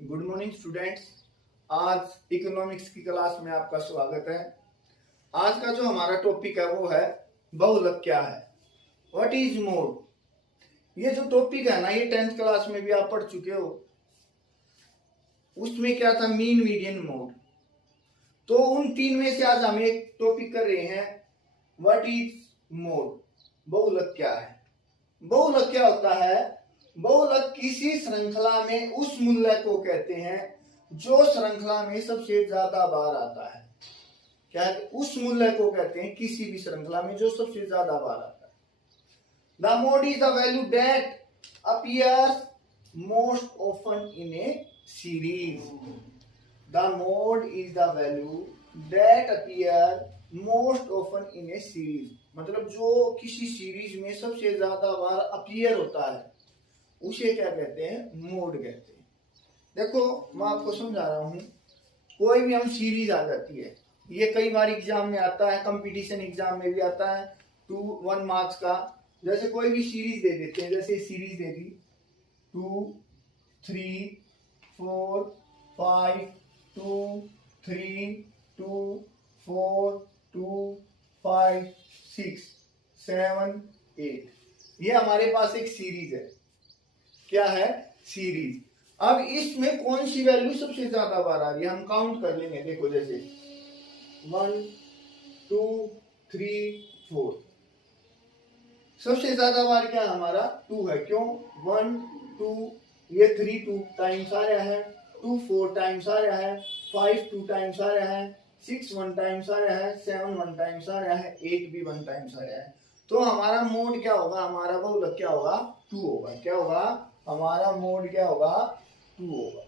Good morning students. आज economics की class में आपका स्वागत है। आज का जो हमारा टॉपिक है वो है बहुलक क्या है, व्हाट इज मोड। ये जो टॉपिक है ना, ये 10th क्लास में भी आप पढ़ चुके हो। उसमें क्या था, मीन मीडियन मोड। तो उन तीन में से आज हम एक टॉपिक कर रहे हैं, व्हाट इज मोड, बहुलक क्या है। बहुलक क्या होता है? बहुलक किसी श्रृंखला में उस मूल्य को कहते हैं जो श्रृंखला में सबसे ज्यादा बार आता है। क्या है? उस मूल्य को कहते हैं किसी भी श्रृंखला में जो सबसे ज्यादा बार आता है। The mode is the value that appears most often in A series. The mode is the value that appear most often in A series, मतलब जो किसी सीरीज में सबसे ज्यादा बार अपीयर होता है उसे क्या कहते हैं? मोड कहते हैं। देखो मैं आपको समझा रहा हूं, कोई भी हम सीरीज आ जाती है, ये कई बार एग्जाम में आता है, कंपटीशन एग्जाम में भी आता है 1 मार्क्स का। जैसे कोई भी सीरीज दे देते हैं, जैसे सीरीज दे दी 2 3 4 5 2 3 2 4 2 5 6 7 8, ये हमारे पास एक सीरीज है। क्या है? सीरीज। अब इसमें कौन सी वैल्यू सबसे ज्यादा बार आ रही है हम काउंट कर लेंगे। देखो जैसे 1 2 3 4, सबसे ज्यादा बार क्या हमारा 2 है। क्यों? 1 2, ये 3 2 टाइम्स आ रहा है, 2 4 टाइम्स आ रहा है, 5 2 टाइम्स आ रहा है, 6 1 टाइम्स आ रहा है, 7 1 टाइम्स आ रहा है, 8 भी 1 टाइम्स आ रहा है। तो हमारा मोड क्या होगा? हमारा बहुलक क्या होगा? 2 होगा। क्या होगा? हमारा मोड क्या होगा? 2 होगा।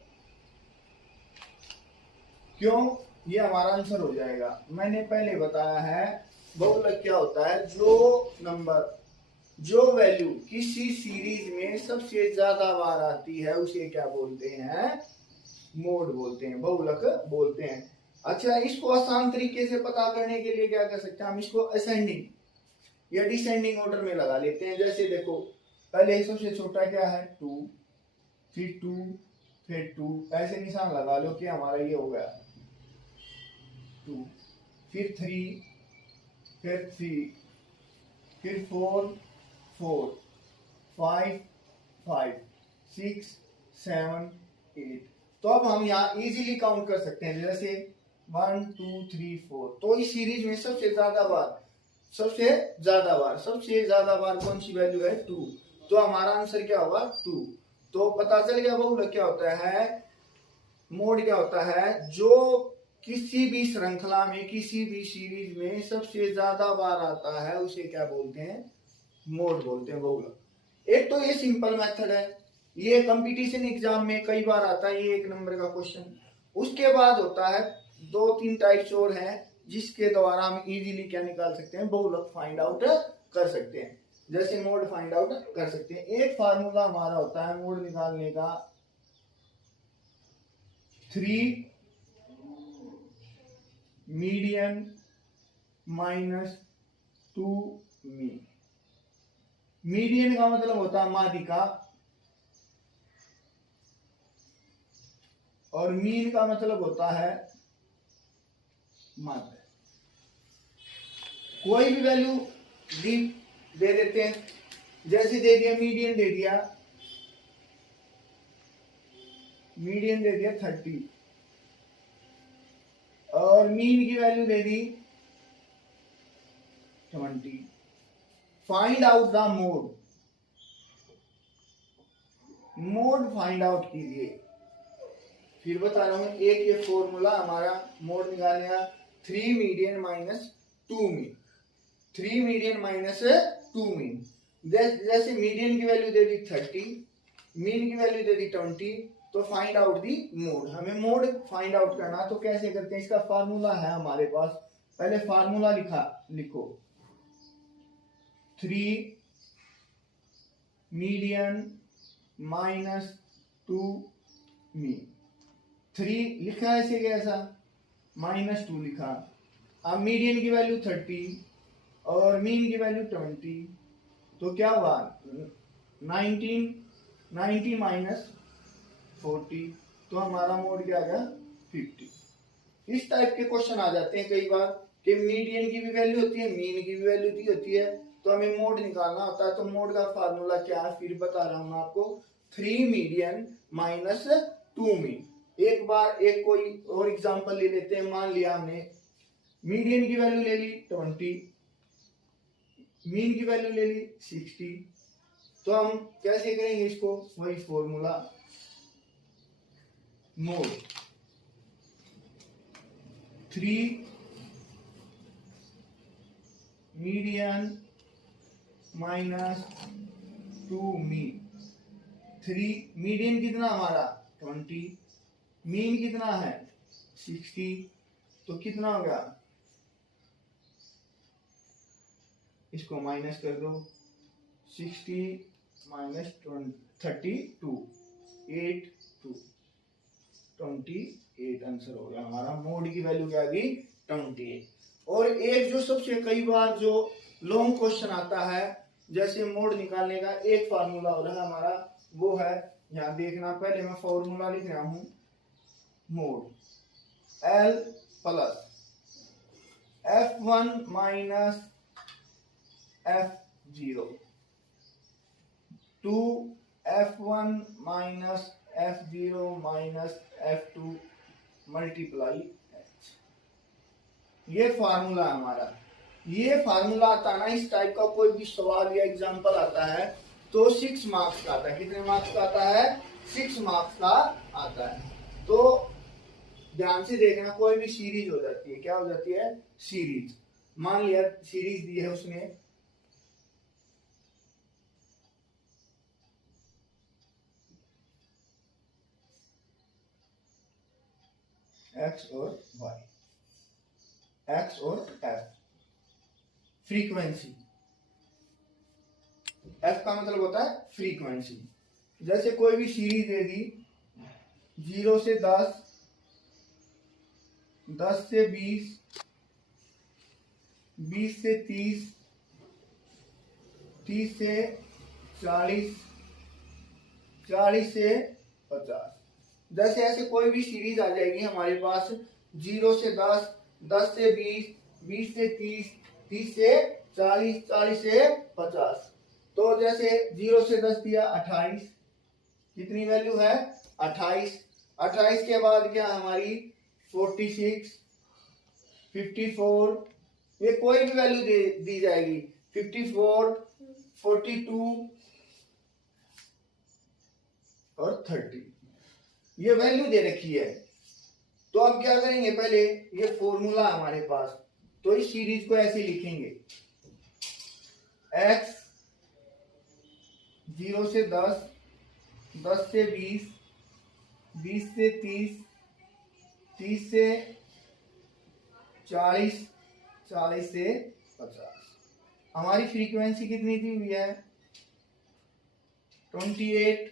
क्यों? ये हमारा आंसर हो जाएगा। मैंने पहले बताया है बहुलक क्या होता है, जो नंबर, जो वैल्यू किसी सीरीज में सबसे ज्यादा बार आती है उसे क्या बोलते हैं? मोड बोलते हैं, बहुलक बोलते हैं। अच्छा, इसको आसान तरीके से पता करने के लिए क्या कर सकते हैं हम? इसको असेंडिंग या डिसेंडिंग ऑर्डर में लगा लेते हैं। जैसे देखो, पहले सबसे छोटा क्या है? 2, फिर 2, फिर 2, ऐसे निशान लगा लो कि हमारा ये हो गया 2, फिर 3, फिर 3, फिर 4 4 5 5 6 7 8। तो अब हम यहाँ इजीली काउंट कर सकते हैं। जैसे 1 2 3 4, तो इस सीरीज में सबसे ज्यादा बार कौन सी वैल्यू है? 2। तो हमारा आंसर क्या होगा? 2। तो पता चल गया बहुलक क्या होता है, मोड क्या होता है। जो किसी भी श्रृंखला में, किसी भी सीरीज में सबसे ज्यादा बार आता है उसे क्या बोलते हैं? मोड बोलते हैं, बहुलक। एक तो ये सिंपल मेथड है, ये कंपटीशन एग्जाम में कई बार आता है, ये 1 नंबर का क्वेश्चन। उसके बाद होता है 2-3 टाइप्स और हैं जिसके द्वारा हम इजीली क्या निकाल सकते हैं? बहुलक फाइंड आउट कर सकते हैं। जैसे मोड फाइंड आउट कर सकते हैं। एक फार्मूला हमारा होता है मोड निकालने का, 3 मीडियन माइनस 2 मीन। मीडियन का मतलब होता है माध्यिका और मीन का मतलब होता है माध्य। कोई भी वैल्यू दे देते हैं, जैसे दे दिया मीडियन, दे दिया 30 और मीन की value they the 20। Find out the mode, mode find out कीजिए। फिर बता रहा हूं, एक ये फॉर्मूला हमारा मोड निकालने का, 3 median minus 2 mean. 3 median minus 2 mean. जैसे मीडियन की वैल्यू दे दी 30, मीन की वैल्यू दे दी 20, तो फाइंड आउट दी मोड। हमें मोड फाइंड आउट करना, तो कैसे करते हैं? इसका फार्मूला है हमारे पास। पहले फार्मूला लिखो 3 मीडियन माइनस 2 मीन। 3 लिखा है ऐसे कैसा, माइनस 2 लिखा। अब मीडियन की वैल्यू 30 और मीन की वैल्यू 20, तो क्या हुआ? 19 90 माइनस 40, तो हमारा मोड क्या आ गया 50। इस टाइप के क्वेश्चन आ जाते हैं कई बार कि मीडियन की भी वैल्यू होती है, मीन की भी वैल्यू दी होती है, तो हमें मोड निकालना होता है। तो मोड का फार्मूला क्या है फिर बता रहा हूं आपको, 3 मीडियन माइनस 2 मीन। एक बार एक कोई और एग्जांपल ले लेते हैं। मान लिया हमने मीडियन की वैल्यू ले ली 20, मीन की वैल्यू ले ली 60, तो हम कैसे करेंगे इसको, वही formula mode 3 median minus 2 mean. 3 median कितना हमारा 20, मीन कितना है 60, तो कितना होगा, इसको माइनस कर दो, 60 माइनस 32, 28 आंसर हो गया हमारा। मोड की वैल्यू क्या आ गई 28। और एक जो सबसे कई बार जो लॉन्ग क्वेश्चन आता है, जैसे मोड निकालने का एक फार्मूला हो रहा है हमारा, वो है, यहाँ देखना, पहले मैं फॉर्मूला लिख रहा हूं, mode L plus F1 minus F0 to F1 minus F0 minus F2 multiply H। ये फार्मूला हमारा, ये फार्मूला आता है ना, इस टाइप का कोई भी सवाल या एग्जांपल आता है तो 6 मार्क्स का आता है। कितने मार्क्स का आता है, 6 मार्क्स का आता है। तो ध्यान से देखना, कोई भी सीरीज हो जाती है, क्या हो जाती है सीरीज। मान लिया सीरीज दी है उसने x और y, x और f, फ्रीक्वेंसी, f का मतलब होता है फ्रीक्वेंसी। जैसे कोई भी सीरीज दे दी 0 से 10, 10 से 20, 20 से 30, 30 से 40, 40 से 50। जैसे ऐसे कोई भी सीरीज आ जाएगी हमारे पास 0 से 10, 10 से 20, 20 से 30, 30 से 40, 40 से 50। तो जैसे 0 से 10 दिया 28, कितनी वैल्यू है 28। 28 के बाद क्या हमारी 46, 54, ये कोई भी वैल्यू दी जाएगी, 54, 42 और 30, ये वैल्यू दे रखी है। तो अब क्या करेंगे, पहले ये फॉर्मूला हमारे पास, तो इस सीरीज को ऐसे लिखेंगे, x 0 से 10, 10 से 20, 20 से 30, 30 से 40, 40 से 50। हमारी फ्रीक्वेंसी कितनी दी हुई है 28,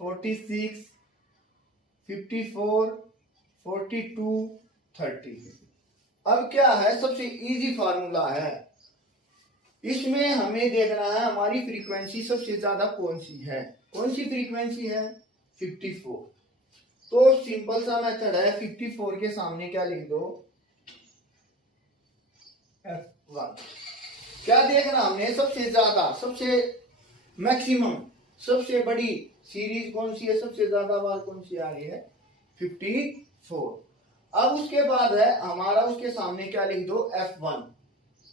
46, 54, 42, 30। अब क्या है, सबसे इजी फार्मूला है, इसमें हमें देखना है हमारी फ्रीक्वेंसी सबसे ज्यादा कौन सी है। कौन सी फ्रीक्वेंसी है 54। तो सिंपल सा मेथड है, 54 के सामने क्या लिख दो F1। क्या देखना हमने, सबसे ज्यादा, सबसे मैक्सिमम, सबसे बड़ी सीरीज कौन सी है, सबसे ज्यादा बार कौन सी आ रही है 54। अब उसके बाद है हमारा, उसके सामने क्या लिख दो F1,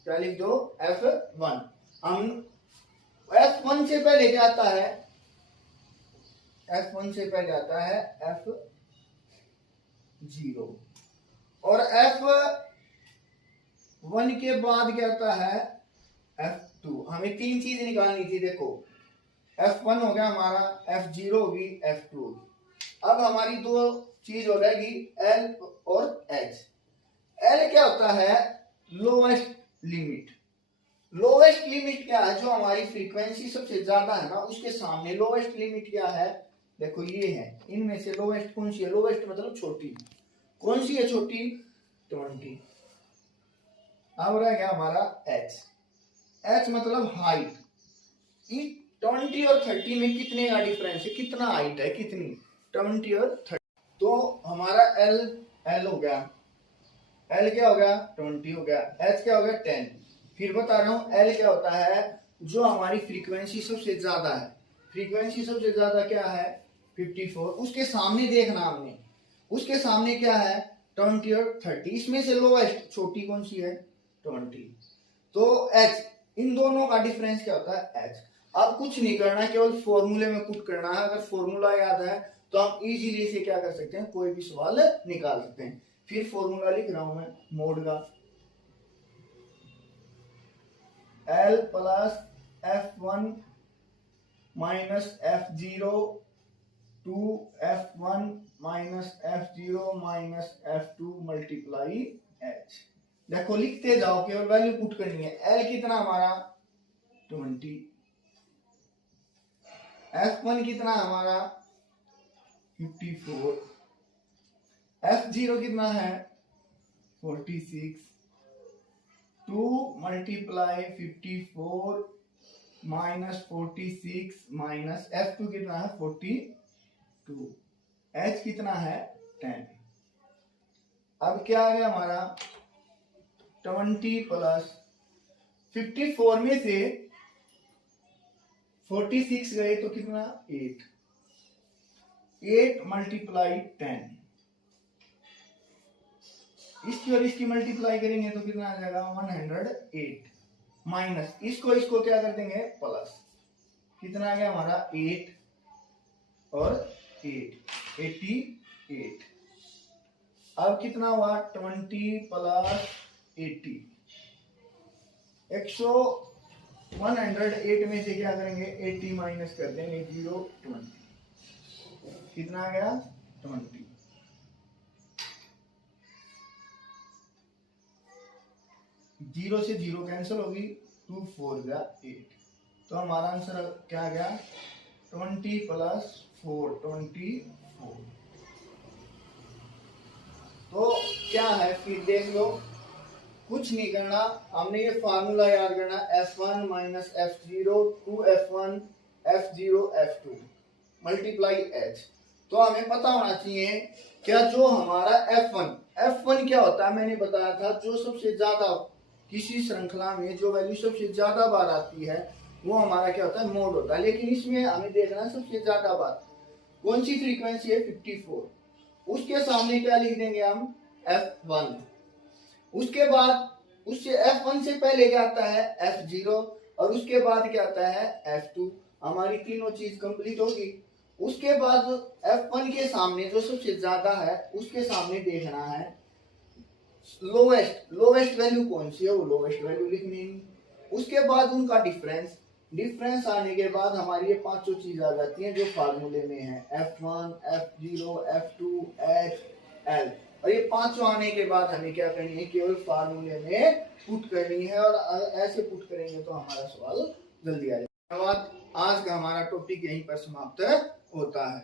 क्या लिख दो F1। हम F1 से पहले क्या आता है, F1 से पहले आता है F0 और F1 के बाद क्या आता है F2। हमें 3 चीज निकालनी थी, देखो F1 हो गया हमारा, F0 होगी, F2 होगी। अब हमारी 2 चीज हो जाएगी L और H। L क्या होता है लोवेस्ट लिमिट। लोवेस्ट लिमिट क्या है, जो हमारी फ्रीक्वेंसी सबसे ज्यादा है ना, उसके सामने लोवेस्ट लिमिट क्या है, देखो ये है, इनमें से लोवेस्ट कौन सी है, लोवेस्ट मतलब छोटी, कौन सी है छोटी 20। अब रह गया हमारा H। H मतलब हाइट। इस 20 और 30 में कितने का डिफरेंस है, कितना हाइट है, कितनी 20 और 30। तो हमारा एल हो गया, एल क्या हो गया 20 हो गया, एच क्या हो गया 10। फिर बता रहा हूं एल क्या होता है, जो हमारी फ्रीक्वेंसी सबसे ज्यादा है, फ्रीक्वेंसी सबसे ज्यादा क्या है 54, उसके सामने देखना हमने, उसके सामने क्या है 20 और 30, इसमें से लोएस्ट छोटी कौन सी है 20। तो एच, इन दोनों का डिफरेंस क्या होता है एच। अब कुछ नहीं करना, केवल फॉर्मूले में पुट करना है। अगर फॉर्मूला याद है तो हम इजीली से क्या कर सकते हैं, कोई भी सवाल निकाल सकते हैं। फिर फॉर्मूला लिख रहा हूं मैं मोड का, L plus F1 minus F0 to F1 minus F0 minus F2 multiply H। देखो लिखते जाओ, केवल वैल्यू पुट करनी है। L कितना हमारा 20, F1 कितना हमारा 54, F0 कितना है 46, 2 मल्टीप्लाई 54 माइनस 46 माइनस F2 कितना है 42, H कितना है 10। अब क्या आ गया हमारा 20 प्लस 54 में से 46 गए तो कितना 8, 8 मल्टीप्लाई 10, इसकी और इसकी मल्टीप्लाई करेंगे तो कितना आ जाएगा 108, माइनस इसको क्या कर देंगे प्लस, कितना आ गया हमारा 8 और 8 88। अब कितना हुआ 20 प्लस 80, 108 में से क्या करेंगे 80 माइनस कर देंगे 0 20, कितना आ गया 20। जीरो से जीरो कैंसिल होगी, 2 4 जा 8, तो हमारा आंसर क्या आ गया 20 प्लस 4 24। तो क्या है फिर देख लो, कुछ नहीं करना, हमने ये फार्मूला याद करना F1 minus F0 to F1 F0 F2 multiply H। तो हमें पता होना चाहिए क्या जो हमारा F1 क्या होता है, मैंने बताया था जो सबसे ज्यादा किसी श्रृंखला में जो वैल्यू सबसे ज्यादा बार आती है वो हमारा क्या होता है मोड होता है। लेकिन इसमें हमें देखना सबसे ज्यादा बार कौन सी फ्रीक्वेंसी है 54, उसके सामने क्या लिख देंगे हम F1, उसके बाद उससे F1 से पहले क्या आता है F0 और उसके बाद क्या आता है F2। हमारी तीनों चीज कंप्लीट होगी। उसके बाद F1 के सामने जो सबसे ज्यादा है उसके सामने देखना है लोवेस्ट वैल्यू कौन सी है, वो लोवेस्ट वैल्यू लिखनी है। उसके बाद उनका डिफरेंस आने के बाद हमारी ये पांचों चीज आ जाती हैं जो फार्मूले में है F1 F0 F2 H L। और ये पांचों आने के बाद हमें क्या करनी है, केवल फार्मूले में पुट करनी है और ऐसे पुट करेंगे तो हमारा सवाल जल्दी आ जाएगा। धन्यवाद। आज का हमारा टॉपिक यहीं पर समाप्त होता है।